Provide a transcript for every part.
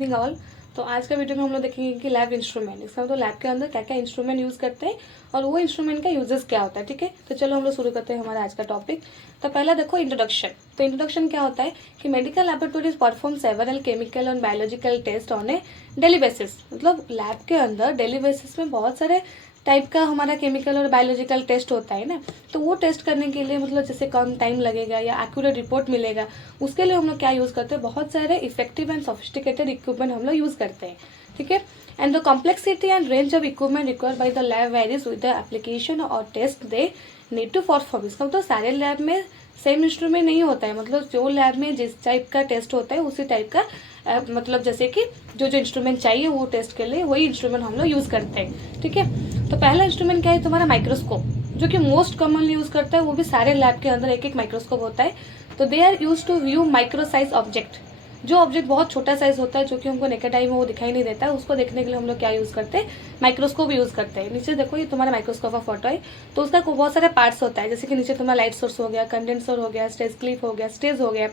All. तो आज का वीडियो में हम लोग देखेंगे कि लैब इंस्ट्रूमेंट, इसका मतलब लैब के अंदर क्या क्या इंस्ट्रूमेंट यूज़ करते हैं और वो इंस्ट्रूमेंट का यूजेस क्या होता है। ठीक है, तो चलो हम लोग शुरू करते हैं हमारा आज का टॉपिक। तो पहला देखो इंट्रोडक्शन। तो इंट्रोडक्शन क्या होता है कि medical laboratories perform several chemical और biological test on a daily basis. मतलब लैब के अंदर डेली बेसिस में बहुत सारे टाइप का हमारा केमिकल और बायोलॉजिकल टेस्ट होता है ना। तो वो टेस्ट करने के लिए मतलब जैसे कम टाइम लगेगा या एक्यूरेट रिपोर्ट मिलेगा, उसके लिए हम लोग क्या यूज़ करते हैं, बहुत सारे इफेक्टिव एंड सोफिस्टिकेटेड इक्विपमेंट हम लोग यूज़ करते हैं। ठीक है, and the complexity and range of equipment required by the lab varies with the application और test they need to perform. इसका मतलब सारे लैब में सेम इंस्ट्रूमेंट नहीं होता है। मतलब जो लैब में जिस टाइप का टेस्ट होता है उसी टाइप का मतलब जैसे कि जो जो इंस्ट्रूमेंट चाहिए वो टेस्ट के लिए वही इंस्ट्रूमेंट हम लोग यूज़ करते हैं। ठीक है, तो पहला इंस्ट्रूमेंट क्या है तुम्हारा माइक्रोस्कोप, जो कि मोस्ट कॉमनली यूज़ करता है। वो भी सारे लैब के अंदर एक एक माइक्रोस्कोप होता है। तो they are use to view micro size object. जो ऑब्जेक्ट बहुत छोटा साइज होता है, जो कि हमको नेकेड आई में वो दिखाई नहीं देता है, उसको देखने के लिए हम लोग क्या यूज़ करते हैं, माइक्रोस्कोप यूज़ करते हैं। नीचे देखो ये तुम्हारा माइक्रोस्कोप का फोटो है। तो उसका बहुत सारे पार्ट्स होता है, जैसे कि नीचे तुम्हारा लाइट सोर्स हो गया, कंडेंसर हो गया, स्टेज क्लिप हो गया, स्टेज हो गया,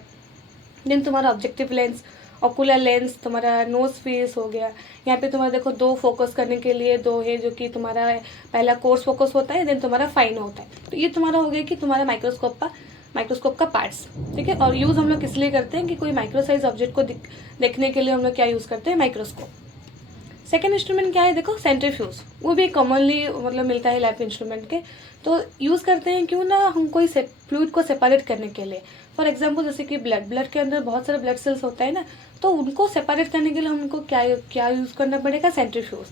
देन तुम्हारा ऑब्जेक्टिव लेंस, ऑकुलर लेंस, तुम्हारा नोज पीस हो गया। यहाँ पे तुम्हारा देखो दो फोकस करने के लिए दो है, जो कि तुम्हारा पहला कोर्स फोकस होता है, देन तुम्हारा फाइन होता है। तो ये तुम्हारा हो गया कि तुम्हारा माइक्रोस्कोप का पार्ट्स। ठीक है, और यूज़ हम लोग किस लिए करते हैं कि कोई माइक्रो साइज ऑब्जेक्ट को देखने के लिए हम लोग क्या यूज़ करते हैं, माइक्रोस्कोप। सेकेंड इंस्ट्रूमेंट क्या है, देखो सेंट्रीफ्यूज। वो भी कॉमनली मतलब मिलता है लैब इंस्ट्रूमेंट के। तो यूज़ करते हैं क्यों ना, हम कोई फ्लूइड को सेपरेट करने के लिए। फॉर एग्जाम्पल जैसे कि ब्लड के अंदर बहुत सारे ब्लड सेल्स होता है ना, तो उनको सेपरेट करने के लिए हमको क्या क्या यूज़ करना पड़ेगा, सेंट्रीफ्यूज।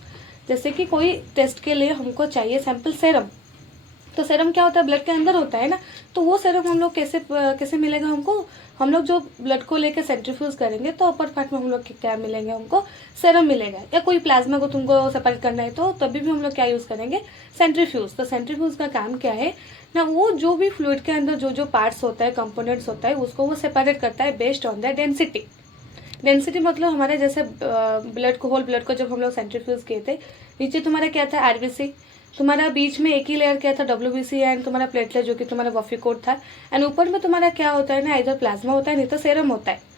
जैसे कि कोई टेस्ट के लिए हमको चाहिए सैंपल सेरम। तो सेरम क्या होता है, ब्लड के अंदर होता है ना। तो वो सेरम हम लोग कैसे मिलेगा हमको, हम लोग जो ब्लड को लेकर सेंट्रीफ्यूज करेंगे तो अपर पार्ट में हम लोग क्या मिलेंगे, हमको सेरम मिलेगा। या कोई प्लाज्मा को तुमको सेपरेट करना है तो तभी भी हम लोग क्या यूज़ करेंगे, सेंट्रीफ्यूज। तो सेंट्रीफ्यूज का काम क्या है ना, वो जो भी फ्लूइड के अंदर जो जो पार्ट्स होता है, कंपोनेंट्स होता है, उसको वो सेपरेट करता है based on the density. Density मतलब हमारे जैसे होल ब्लड को जब हम लोग सेंट्रीफ्यूज किए थे, नीचे तुम्हारा क्या था, आरबीसी, तुम्हारा बीच में एक ही लेयर क्या था, डब्ल्यूबीसी, एंड तुम्हारा प्लेटलेट जो कि तुम्हारा बफी कोट था, एंड ऊपर में तुम्हारा क्या होता है ना, इधर प्लाज्मा होता है, नहीं तो सेरम होता है।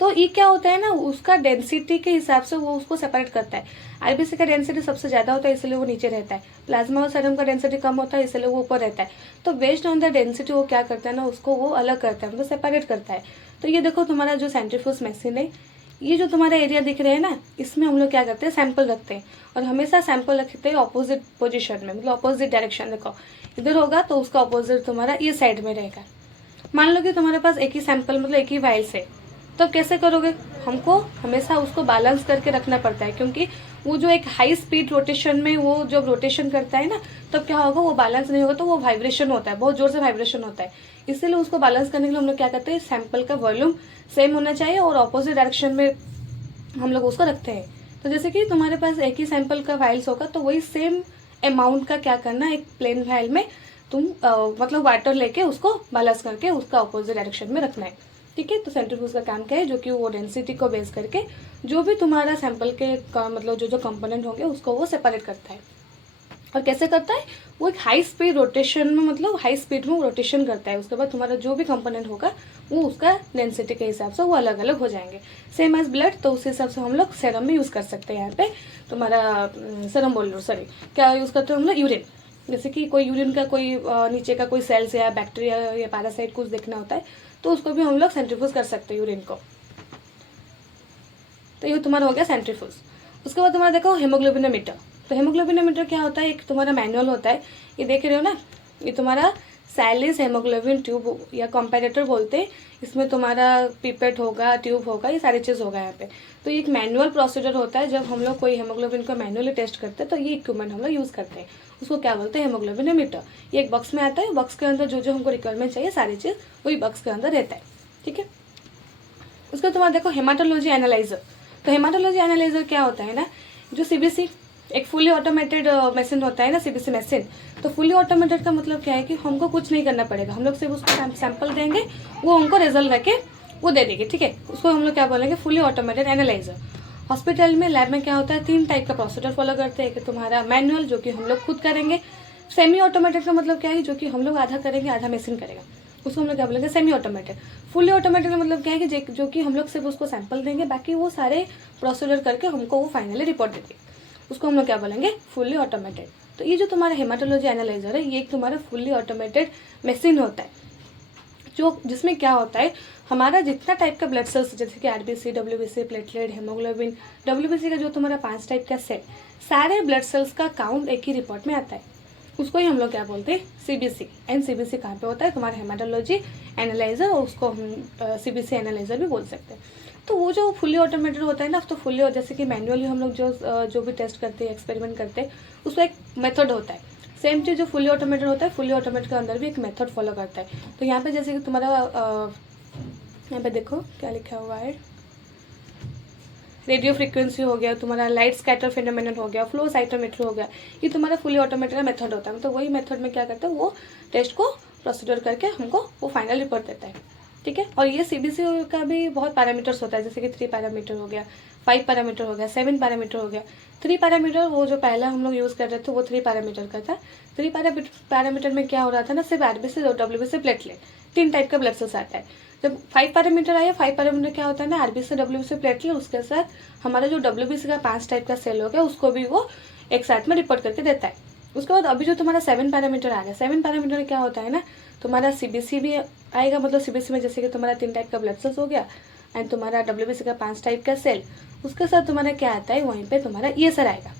तो ये क्या होता है ना, उसका डेंसिटी के हिसाब से वो उसको सेपरेट करता है। आरबीसी का डेंसिटी सबसे ज्यादा होता है इसलिए वो नीचे रहता है, प्लाज्मा और सेरम का डेंसिटी कम होता है इसलिए वो ऊपर रहता है। तो बेस्ड ऑन द डेंसिटी वो क्या करता है ना, उसको वो अलग करता है, मतलब सेपरेट करता है। तो ये देखो तुम्हारा जो सेंट्रीफ्यूज मशीन है, ये जो तुम्हारा एरिया दिख रहा है ना, इसमें हम लोग क्या करते हैं, सैंपल रखते हैं। और हमेशा सैंपल रखते हैं ऑपोजिट पोजीशन में, मतलब ऑपोजिट डायरेक्शन। देखो इधर होगा तो उसका ऑपोजिट तुम्हारा ये साइड में रहेगा। मान लो कि तुम्हारे पास एक ही सैंपल मतलब एक ही वाइल्स है, तो कैसे करोगे, हमको हमेशा उसको बैलेंस करके रखना पड़ता है। क्योंकि वो जो एक हाई स्पीड रोटेशन में वो जब रोटेशन करता है ना, तब क्या होगा, वो बैलेंस नहीं होगा तो वो वाइब्रेशन होता है, बहुत जोर से वाइब्रेशन होता है। इसीलिए उसको बैलेंस करने के लिए हम लोग क्या करते हैं, सैंपल का वॉल्यूम सेम होना चाहिए और ऑपोजिट डायरेक्शन में हम लोग उसको रखते हैं। तो जैसे कि तुम्हारे पास एक ही सैंपल का वाइल्स होगा तो वही सेम अमाउंट का क्या करना, एक प्लेन वाइल में तुम मतलब वाटर लेके उसको बैलेंस करके उसका ऑपोजिट डायरेक्शन में रखना है। ठीक है, तो सेंट्रीफ्यूज का काम क्या है, जो कि वो डेंसिटी को बेस करके जो भी तुम्हारा सैंपल के मतलब जो जो कंपोनेंट होंगे उसको वो सेपरेट करता है। और कैसे करता है, वो एक हाई स्पीड रोटेशन में, मतलब हाई स्पीड में रोटेशन करता है। उसके बाद तुम्हारा जो भी कंपोनेंट होगा वो उसका डेंसिटी के हिसाब से वो अलग अलग हो जाएंगे, सेम एज ब्लड। तो उस हिसाब से हम लोग सेरम में यूज़ कर सकते हैं। यहाँ पे तुम्हारा सेरम बोल लो, सॉरी क्या यूज़ करते हैं हम लोग, यूरिन। जैसे कि कोई यूरिन का कोई नीचे का कोई सेल्स या बैक्टीरिया या पैरासाइट कुछ देखना होता है तो उसको भी हम लोग सेंट्रीफ्यूज कर सकते हैं यूरिन को। तो ये तुम्हारा हो गया सेंट्रीफ्यूज। उसके बाद तुम्हारा देखो हेमोग्लोबिनोमीटर। तो हेमोग्लोबिनोमीटर क्या होता है, एक तुम्हारा मैनुअल होता है, ये देख रहे हो ना, ये तुम्हारा सैलिस हेमोग्लोबिन ट्यूब या कंपैरेटर बोलते हैं। इसमें तुम्हारा पिपेट होगा, ट्यूब होगा, ये सारी चीज़ होगा यहाँ पे। तो ये एक मैनुअल प्रोसीजर होता है, जब हम लोग कोई हेमोग्लोबिन को मैनुअली टेस्ट करते हैं तो ये इक्विपमेंट हम लोग यूज़ करते हैं। उसको क्या बोलते हैं, हेमोग्लोबिनोमीटर। ये एक बॉक्स में आता है, बॉक्स के अंदर जो जो हमको रिक्वायरमेंट चाहिए सारी चीज़ वही बॉक्स के अंदर रहता है। ठीक है, उसका तुम्हारा देखो हेमाटोलॉजी एनालाइजर। तो हेमाटोलॉजी एनालाइजर क्या होता है ना, जो सीबीसी एक फुली ऑटोमेटेड मशीन होता है ना, सीबीसी मशीन। तो फुली ऑटोमेटेड का मतलब क्या है कि हमको कुछ नहीं करना पड़ेगा, हम लोग सिर्फ उसको सैंपल देंगे, वो हमको रिजल्ट रखे वो दे देगी। ठीक है, उसको हम लोग क्या बोलेंगे, फुली ऑटोमेटेड एनालाइजर। हॉस्पिटल में लैब में क्या होता है, 3 टाइप का प्रोसीजर फॉलो करते हैं कि तुम्हारा मैनुअल जो कि हम लोग खुद करेंगे, सेमी ऑटोमेटेड का मतलब क्या है, जो कि हम लोग आधा करेंगे आधा मशीन करेगा। उसको हम लोग क्या बोलेंगे, सेमी ऑटोमेटेड। फुल्ली ऑटोमेटेड का मतलब क्या है कि जो कि हम लोग सिर्फ उसको सैंपल देंगे, बाकी वो सारे प्रोसीजर करके हमको वो फाइनली रिपोर्ट देंगे, उसको हम लोग क्या बोलेंगे, फुल्ली ऑटोमेटेड। तो ये जो तुम्हारा हेमाटोलॉजी एनालाइजर है, ये एक तुम्हारा फुल्ली ऑटोमेटेड मशीन होता है, जो जिसमें क्या होता है, हमारा जितना टाइप का ब्लड सेल्स, जैसे कि RBC, WBC, platelet, haemoglobin, WBC का जो तुम्हारा 5 टाइप का सेल, सारे ब्लड सेल्स का काउंट एक ही रिपोर्ट में आता है, उसको ही हम लोग क्या बोलते हैं, सीबीसी। एंड सीबीसी कहाँ पे होता है, तुम्हारा हेमाटोलॉजी एनालाइजर, और उसको हम सीबीसी एनालाइजर भी बोल सकते हैं। तो वो जो फुल्ली ऑटोमेटेड होता है ना, तो फुल्ली, जैसे कि मैनुअली हम लोग जो भी टेस्ट करते हैं, एक्सपेरिमेंट करते हैं, उसका एक मेथड होता है। सेम चीज़ जो फुल्ली ऑटोमेटेड होता है, फुल्ली ऑटोमेटेड के अंदर भी एक मेथड फॉलो करता है। तो यहाँ पे जैसे कि तुम्हारा यहाँ पे देखो क्या लिखा हुआ है, रेडियो फ्रीक्वेंसी हो गया, तुम्हारा लाइट स्कैटर फेनोमेनन हो गया, फ्लो साइटोमेट्री हो गया, ये तुम्हारा फुली ऑटोमेटेड मेथड होता है। तो वही मेथड में क्या करता है, वो टेस्ट को प्रोसीजर करके हमको वो फाइनल रिपोर्ट देता है, ठीक है। और ये सीबीसी का भी बहुत पैरामीटर्स होता है, जैसे कि 3 पैरामीटर हो गया, 5 पैरामीटर हो गया, 7 पैरामीटर हो गया। 3 पैरामीटर वो जो पहला हम लोग यूज़ कर रहे थे, वो 3 पैरामीटर का था। 3 पैरामीटर में क्या हो रहा था ना, सिर्फ आरबीसी और डब्ल्यूबीसी, प्लेटलेट, 3 टाइप का ब्लड सेल्स आता है। जब 5 पैरामीटर आया, 5 पैरामीटर क्या होता है ना, आरबीसी, डब्ल्यूबीसी, प्लेटलेट, उसके साथ हमारा जो डब्ल्यूबीसी का 5 टाइप का सेल हो गया, उसको भी वो एक साथ में रिपोर्ट करके देता है। उसके बाद अभी जो तुम्हारा 7 पैरामीटर आ गया, 7 पैरामीटर में क्या होता है ना, तुम्हारा सीबीसी भी आएगा, मतलब सीबीसी में जैसे कि तुम्हारा 3 टाइप का ब्लड सेल्स हो गया, एंड तुम्हारा डब्ल्यूबीसी का 5 टाइप का सेल, उसके साथ तुम्हारा क्या आता है, वहीं पे तुम्हारा ESR आएगा।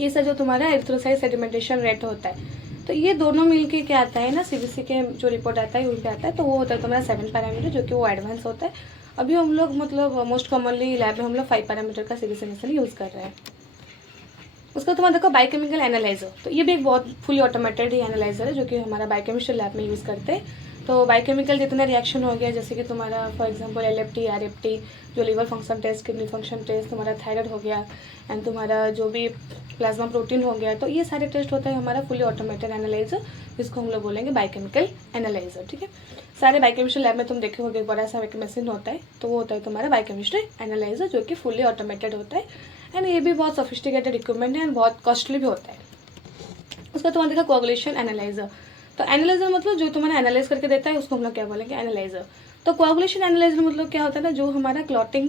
ESR जो तुम्हारा एरिथ्रोसाइट सेडिमेंटेशन रेट होता है। तो ये दोनों मिलके क्या आता है ना, सीबीसी के जो रिपोर्ट आता है वहीं पे आता है। तो वो होता है तुम्हारा 7 पैरामीटर, जो कि वो एडवांस होता है। अभी हम लोग मतलब मोस्ट कॉमनली लैब में हम लोग 5 पैरामीटर का सीबीसी मशीन यूज़ कर रहे हैं। उसका तुम्हारा देखो बायोकेमिकल एनालाइजर, तो ये भी एक बहुत फुली ऑटोमेटेड ही एनालाइजर है, जो कि हमारा बायोकेमिस्ट्री लैब में यूज़ करते हैं। तो बायोकेमिकल जितना रिएक्शन हो गया, जैसे कि तुम्हारा फॉर एग्जांपल LFT, RFT, जो liver function test, kidney function test, तुम्हारा थायराइड हो गया, एंड तुम्हारा जो भी प्लाज्मा प्रोटीन हो गया, तो ये सारे टेस्ट होता है हमारा फुली ऑटोमेटेड एनालाइजर, जिसको हम लोग बोलेंगे बायोकेमिकल एनालाइजर, ठीक है। सारे बायोकेमिस्ट्री लैब में तुम देखे होगे बड़ा सा एक मशीन होता है, तो वो होता है तुम्हारा बायोकेमिस्ट्री एनालाइजर, जो कि फुली ऑटोमेटेड होता है। एंड ये भी बहुत सोफिस्टिकेटेड इक्विपमेंट है एंड बहुत कॉस्टली भी होता है। उसका तुम्हारा देखा कोआगुलेशन एनालाइजर, तो एनालाइजर मतलब जो तुम्हारा एनालाइज करके देता है, उसको हम लोग क्या बोलेंगे, एनालाइजर। तो कोआगुलेशन एनालाइजर मतलब क्या होता है ना, जो हमारा क्लॉटिंग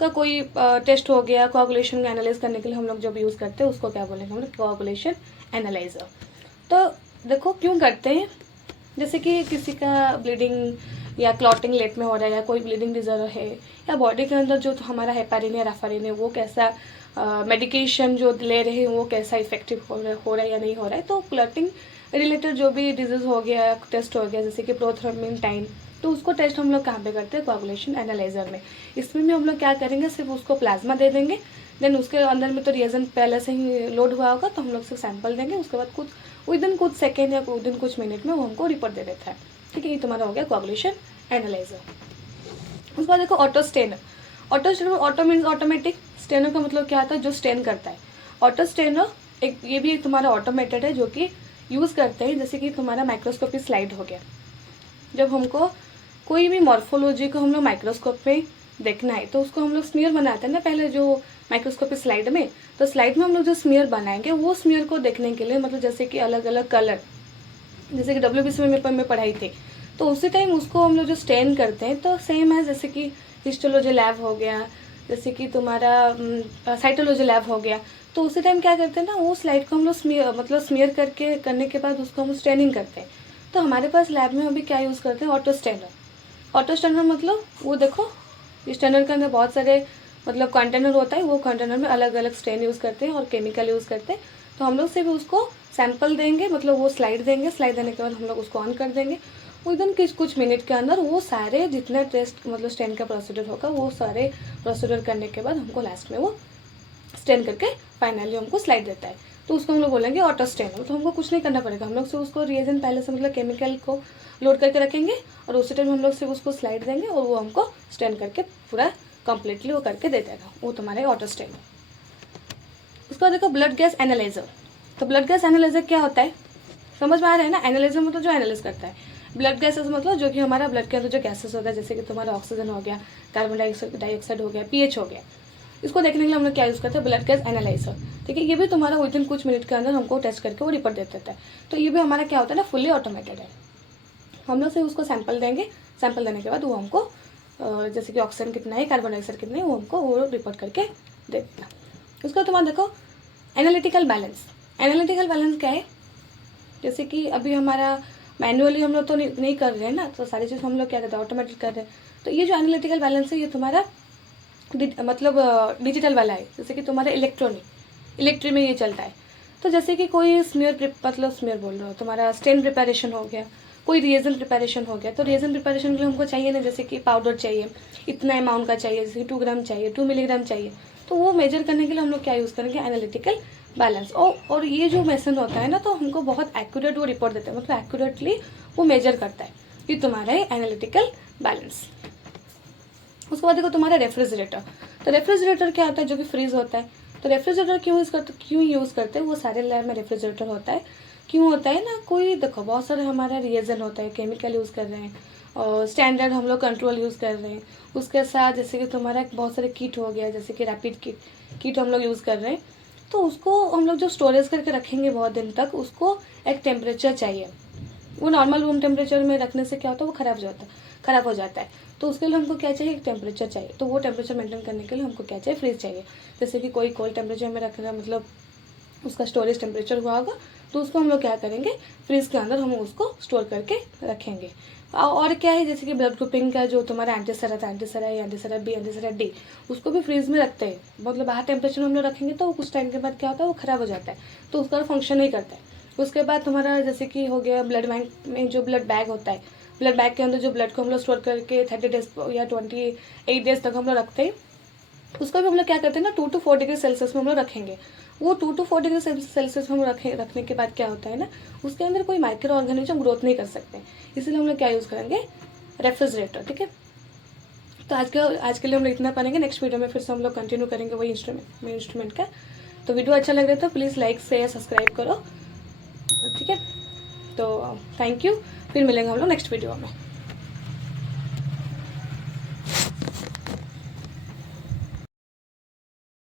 का कोई टेस्ट हो गया, कोआगुलेशन को एनालाइज करने के लिए हम लोग जब यूज़ करते हैं, उसको क्या बोलेंगे हम लोग, कोआगुलेशन एनालाइजर। तो देखो क्यों करते हैं, जैसे कि किसी का ब्लीडिंग या क्लॉटिंग लेट में हो रहा है, या कोई ब्लीडिंग डिजॉर्डर है, या बॉडी के अंदर जो हमारा हेपारिन या राफारिन है, वो कैसा मेडिकेशन जो ले रहे हैं वो कैसा इफेक्टिव हो रहा है या नहीं हो रहा है। तो क्लॉटिंग रिलेटेड जो भी डिजीज हो गया, टेस्ट हो गया, जैसे कि प्रोथ्रोम्बिन टाइम, तो उसको टेस्ट हम लोग कहाँ पे करते हैं, कोआगुलेशन एनालाइजर में। इसमें भी हम लोग क्या करेंगे, सिर्फ उसको प्लाज्मा दे देंगे, देन उसके अंदर में तो रिएजेंट पहले से ही लोड हुआ होगा, तो हम लोग सिर्फ सैंपल देंगे, उसके बाद कुछ सेकेंड या कुछ मिनट में वो हमको रिपोर्ट दे देता है, ठीक है। ये तुम्हारा हो गया कोआगुलेशन एनालाइजर। उसके बाद देखो auto stainer. Auto means automatic, stainer का मतलब क्या आता है, जो स्टेन करता है। ऑटो स्टेनर ये भी तुम्हारा ऑटोमेटेड है, जो कि यूज़ करते हैं, जैसे कि तुम्हारा माइक्रोस्कोपी स्लाइड हो गया। जब हमको कोई भी मॉर्फोलॉजी को हम लोग माइक्रोस्कोप में देखना है, तो उसको हम लोग स्मीयर बनाते हैं ना पहले, जो माइक्रोस्कोपी स्लाइड में, तो स्लाइड में हम लोग जो स्मीयर बनाएंगे, वो स्मीयर को देखने के लिए, मतलब जैसे कि अलग अलग कलर, जैसे कि WBC में पढ़ाई थी, तो उसी टाइम उसको हम लोग जो स्टेन करते हैं, तो सेम है जैसे कि हिस्टोलॉजी लैब हो गया, जैसे कि तुम्हारा साइटोलॉजी लैब हो गया। तो उसी टाइम क्या करते हैं ना, वो स्लाइड को हम लोग स्मीयर करने के बाद उसको हम स्टेनिंग करते हैं। तो हमारे पास लैब में अभी क्या यूज़ करते हैं, ऑटो स्टेनर। ऑटो स्टेनर मतलब वो देखो, स्टेनर के अंदर बहुत सारे मतलब कंटेनर होता है, वो कंटेनर में अलग अलग स्टेन यूज़ करते हैं और केमिकल यूज़ करते हैं। तो हम लोग सिर्फ उसको सैंपल देंगे, मतलब वो स्लाइड देंगे, स्लाइड देने के बाद हम लोग उसको ऑन कर देंगे, विदिन कुछ मिनट के अंदर वो सारे जितने टेस्ट मतलब स्टेन का प्रोसीजर होगा, वो सारे प्रोसीजर करने के बाद हमको लास्ट में वो स्टेन करके फाइनली हमको स्लाइड देता है। तो उसको हम लोग बोलेंगे ऑटो स्टेनर। तो हमको कुछ नहीं करना पड़ेगा, हम लोग सिर्फ उसको रिएजेंट पहले से मतलब केमिकल को लोड करके रखेंगे, और उसी टाइम हम लोग सिर्फ उसको स्लाइड देंगे, और वो हमको स्टेन करके पूरा कंप्लीटली वो करके दे देगा, वो तुम्हारे ऑटो स्टेनर। उसके बाद देखो ब्लड गैस एनालाइजर। तो ब्लड गैस एनालाइजर क्या होता है, समझ में आ रहा है ना। एनालाइजर मतलब जो एनालाइज करता है, ब्लड गैसेस मतलब जो कि हमारा ब्लड के अंदर जो गैसेस होता है, जैसे कि तुम्हारा ऑक्सीजन हो गया, कार्बन डाइऑक्साइड हो गया, pH हो गया, इसको देखने के लिए हम लोग क्या यूज़ करते हैं, ब्लड गैस एनालाइजर, ठीक है। ये भी तुम्हारा विदिन कुछ मिनट के अंदर हमको टेस्ट करके वो रिपोर्ट दे देता है। तो ये भी हमारा क्या होता है ना, फुली ऑटोमेटेड है। हम लोग से उसको सैंपल देंगे, सैंपल देने के बाद वो हमको जैसे कि ऑक्सीजन कितना है, कार्बन डाइऑक्साइड कितना है, वो हमको वो रिपोर्ट करके दे देगा। उसका तुम्हारा देखो एनालिटिकल बैलेंस। एनालिटिकल बैलेंस क्या है, जैसे कि अभी हमारा मैनुअली हम लोग तो नहीं कर रहे हैं ना, तो सारी चीज़ हम लोग क्या करते हैं, ऑटोमेटिक कर रहे हैं। तो ये जो एनालिटिकल बैलेंस है ये तुम्हारा मतलब डिजिटल वाला है, जैसे कि तुम्हारा इलेक्ट्रिक में ये चलता है। तो जैसे कि कोई स्मीयर बोल रहा हो, तुम्हारा स्टेन प्रिपरेशन हो गया, कोई रिएजेंट प्रिपरेशन हो गया, तो रिएजेंट प्रिपरेशन के लिए हमको चाहिए ना, जैसे कि पाउडर चाहिए, इतना अमाउंट का चाहिए, जैसे कि 2 ग्राम चाहिए, 2 मिलीग्राम चाहिए। तो वो मेजर करने के लिए हम लोग क्या यूज़ करेंगे, एनालिटिकल बैलेंस। और ये जो मेथड होता है ना, तो हमको बहुत एक्यूरेट वो रिपोर्ट देता है, मतलब एक्यूरेटली वो मेजर करता है। ये तुम्हारा है एनालिटिकल बैलेंस। उसके बाद देखो तुम्हारा रेफ्रिजरेटर। तो रेफ्रिजरेटर क्या होता है, जो कि फ्रीज होता है। तो रेफ्रिजरेटर क्यों यूज़ करते हैं, वो सारे लैब में रेफ्रिजरेटर होता है। क्यों होता है ना, कोई देखो बहुत सारे हमारा रिएजन होता है, केमिकल यूज़ कर रहे हैं, और स्टैंडर्ड हम लोग कंट्रोल यूज़ कर रहे हैं। उसके साथ जैसे कि तुम्हारा बहुत सारे किट हो गया, जैसे कि रैपिड किट हम लोग यूज़ कर रहे हैं। तो उसको हम लोग जो स्टोरेज करके रखेंगे बहुत दिन तक, उसको एक टेम्परेचर चाहिए। वो नॉर्मल रूम टेम्परेचर में रखने से क्या होता है, वो ख़राब हो जाता है। तो उसके लिए हमको क्या चाहिए, एक टेम्परेचर चाहिए। तो वो टेम्परेचर मेंटेन करने के लिए हमको क्या चाहिए, फ्रीज चाहिए। जैसे कि कोई कोल्ड टेम्परेचर में रख रहा है, मतलब उसका स्टोरेज टेम्परेचर हुआ होगा, तो उसको हम लोग क्या करेंगे, फ्रीज के अंदर हम उसको स्टोर करके रखेंगे। और क्या है, जैसे कि ब्लड ग्रुपिंग का जो तुम्हारा एंटीसरा ए, एंटीसरा बी, एंटीसरा डी, उसको भी फ्रीज में रखते हैं। मतलब बाहर टेम्परेचर में हम लोग रखेंगे तो कुछ टाइम के बाद क्या होता है, वो ख़राब हो जाता है, तो उसका फंक्शन नहीं करता है। उसके बाद तुम्हारा जैसे कि हो गया ब्लड बैंक में जो ब्लड बैग होता है, ब्लड बैग के अंदर जो ब्लड को हम लोग स्टोर करके 30 डेज या 28 डेज तक हम लोग रखते हैं, उसका भी हम लोग क्या करते हैं ना, 2 to 4 डिग्री सेल्सियस में हम लोग रखेंगे। वो 2 to 4 डिग्री सेल्सियस में हम रखने के बाद क्या होता है ना, उसके अंदर कोई माइक्रो ऑर्गेनिज्म ग्रोथ नहीं कर सकते, इसलिए हम लोग क्या यूज़ करेंगे, रेफ्रिजरेटर। ठीक है, तो आज के लिए हम लोग इतना पढ़ेंगे। नेक्स्ट वीडियो में फिर से हम लोग कंटिन्यू करेंगे वही इंस्ट्रूमेंट का। तो वीडियो अच्छा लग रहा है तो प्लीज़ लाइक शेयर सब्सक्राइब करो। ठीक है, तो थैंक यू, फिर मिलेंगे हम लोग नेक्स्ट वीडियो में।